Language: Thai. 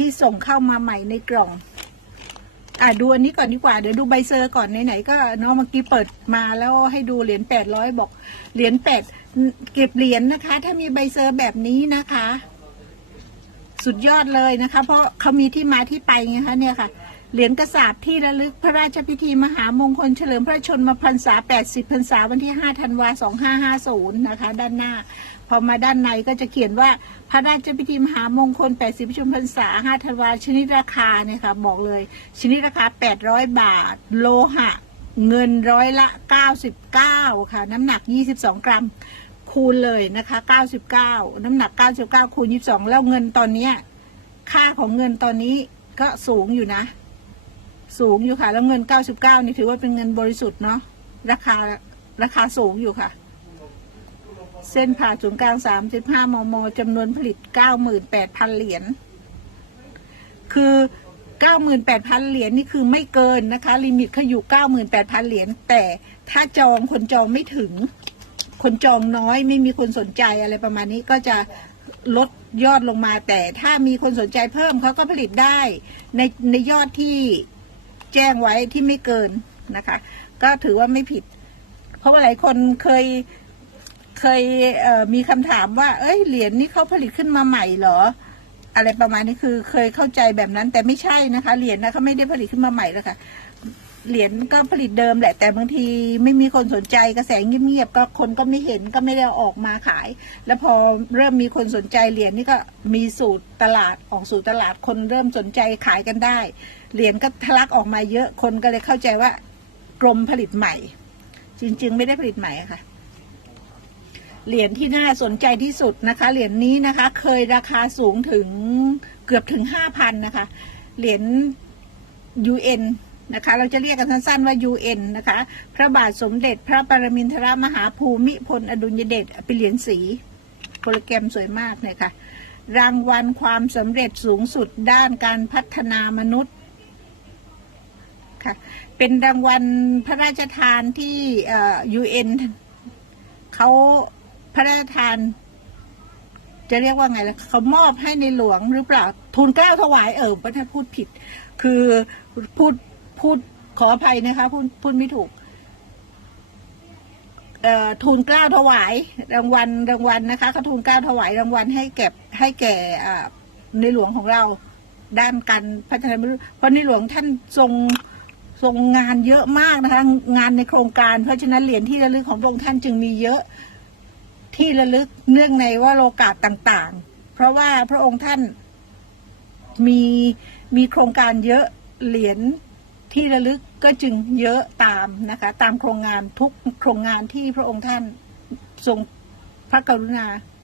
ที่ส่งเข้ามาใหม่ในกล่อง อะดูอันนี้ก่อนดีกว่า เดี๋ยวดูใบเซอร์ก่อนไหนๆก็เนาะเมื่อกี้เปิดมาแล้วให้ดูเหรียญแปดร้อยบอกเหรียญแปดเก็บเหรียญนะคะ ถ้ามีใบเซอร์แบบนี้นะคะ สุดยอดเลยนะคะ เพราะเขามีที่มาที่ไปไงคะเนี่ยค่ะ เหรียญกระสาบที่ระลึกพระราชพิธีมหามงคลเฉลิมพระชนมพรรษา 80 พรรษาวันที่ 5 ธันวา 2550 นะคะ ด้านหน้า พอมาด้านในก็จะเขียนว่าพระราชพิธีมหามงคล 80 พระชนมพรรษา 5 ธันวา ชนิดราคาเนี่ยค่ะบอกเลย ชนิดราคา 800 บาท โลหะ เงินร้อยละ 99 ค่ะ น้ำหนัก 22 กรัมคูณเลยนะคะ 99 น้ำหนัก 99 คูณ 22 แล้วเงินตอนนี้ค่าของเงินตอนนี้ก็สูงอยู่นะ สูงอยู่ค่ะ แล้วเงิน 99 นี่ถือว่าเป็นเงินบริสุทธิ์เนาะราคาราคาสูงอยู่ค่ะ เส้นผ่าศูนย์กลาง 35 มมจำนวนผลิต 98,000 เหรียญคือ 98,000 เหรียญนี่คือไม่เกินนะคะ ลิมิตเขาอยู่ 98,000 เหรียญแต่ถ้าจองคนจองไม่ถึง คนจองน้อย ไม่มีคนสนใจอะไรประมาณนี้ก็จะลดยอดลงมาแต่ถ้ามีคนสนใจเพิ่มเขาก็ผลิตได้ในในยอดที่ แจ้งไว้ที่ไม่เกินนะคะ ก็ถือว่าไม่ผิด เพราะว่าหลายคนเคยเคยเมีคำถามว่า เอ้ยเหรียญนี่เขาผลิตขึ้นมาใหม่เหรอ อะไรประมาณนี้คือเคยเข้าใจแบบนั้นแต่ไม่ใช่นะคะเหรียญนะเขาไม่ได้ผลิตขึ้นมาใหม่แล้วค่ะเหรียญก็ผลิตเดิมแหละ แต่บางทีไม่มีคนสนใจกระแสเงียบๆก็คนก็ไม่เห็นก็ไม่ได้อออกมาขาย แล้วพอเริ่มมีคนสนใจเหรียญนี่ก็มีสูตรตลาดออกสู่ตลาดคนเริ่มสนใจขายกันได้ เหรียญก็ทะลักออกมาเยอะคนก็เลยเข้าใจว่ากรมผลิตใหม่ จริง ๆ ไม่ได้ผลิตใหม่ค่ะเหรียญที่น่าสนใจที่สุดนะคะ เหรียญนี้นะคะ เคยราคาสูงถึงเกือบถึงห้าพันนะคะ เหรียญ UN นะคะ เราจะเรียกกันสั้นๆว่า UN นะคะ พระบาทสมเด็จพระปรมินทรมหาภูมิพลอดุลยเดชเป็นเหรียญสีโปรแกรมสวยมากเลยค่ะ รางวัลความสำเร็จสูงสุดด้านการพัฒนามนุษย์ ค่ะ เป็นรางวัลพระราชทานที่เอ่อ UN เขาพระราชทาน จะเรียกว่าไงล่ะเขามอบให้ในหลวงหรือเปล่าทูลเกล้าถวายเออประท่าพูดผิด คือพูดพูดขออภัยนะคะพูดพูดไม่ถูกเอ่อทูลเกล้าถวายรางวัลรางวัลนะคะเขาทูลเกล้าถวายรางวัลให้แก่ให้แก่ในหลวงของเราด้านการพัฒนาเพราะในหลวงท่านทรง ทรงงานเยอะมากนะคะ งานในโครงการ เพราะฉะนั้นเหรียญที่ระลึกของพระองค์ท่านจึงมีเยอะที่ระลึกเนื่องในว่าโลกาสต่างๆ เพราะว่าพระองค์ท่านมีมีโครงการเยอะเหรียญที่ระลึกก็จึงเยอะตามนะคะ ตามโครงงานทุกโครงงานที่พระองค์ท่านทรงพระกรุณา